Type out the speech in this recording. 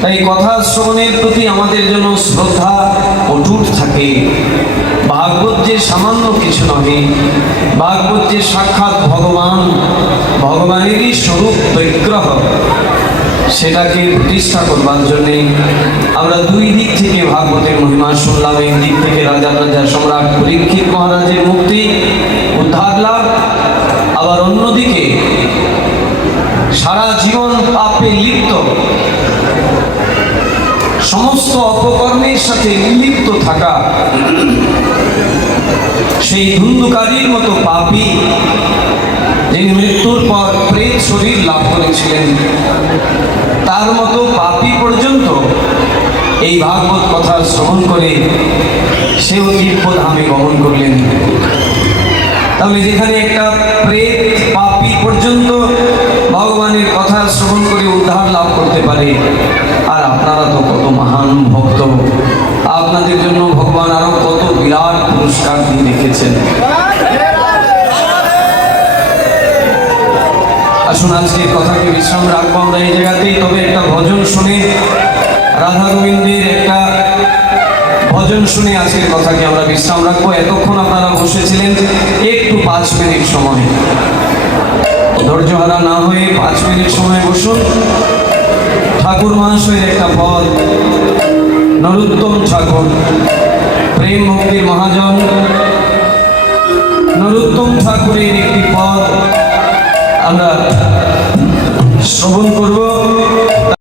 তাই কথা শ্রবণের প্রতি আমাদের জন্য শ্রদ্ধা অটুট থাকে। ভাগবত যে সামান্য কিছু নহে, ভাগবত যে সাক্ষাৎ ভগবান, ভগবানেরই স্বরূপ বিগ্রহ সেটাকে প্রতিষ্ঠা করবার জন্যে আমরা দুই দিক থেকে ভাগবতের মহিমা শুনলাম। এক দিক থেকে রাজা রাজা সম্রাট পরীক্ষিত মহারাজের মুক্তি পাপে লিপ্ত। সমস্ত অপকর্মের সাথে লিপ্ত থাকা। সেই ধুন্ধুকারীর মতো পাপী যিনি মৃত্যুর পর প্রেত শরীর লাভ করেছিলেন। তার মতো পাপি পর্যন্ত এই ভাগবত কথা শ্রবণ করে সেও দিব্য ধামে গমন করলেন। তাহলে যেখানে একটা লাভ করতে পারে। আর আপনারা তো কত মহান ভক্ত। আপনাদের জন্য ভগবান আরও কত বিরাট পুরস্কার দিয়ে রেখেছেন। আসুন আজকে কথাকে বিশ্রাম রাখব আমরা এই জায়গাতেই। তবে একটা ভজন শুনে, রাধা গোবিন্দের একটা ভজন শুনে আজকের কথাকে আমরা বিশ্রাম রাখব। এতক্ষণ আপনারা বসেছিলেন, একটু পাঁচ মিনিট সময়। ধৈর্য হারা না হয়ে পাঁচ মিনিট সময় বসুন। ঠাকুর মহাশয়ের একটা পদ। নরোত্তম ঠাকুর, প্রেম ভক্তির মহাজন। নরোত্তম ঠাকুরের একটি পদ আমরা শ্রবণ করব।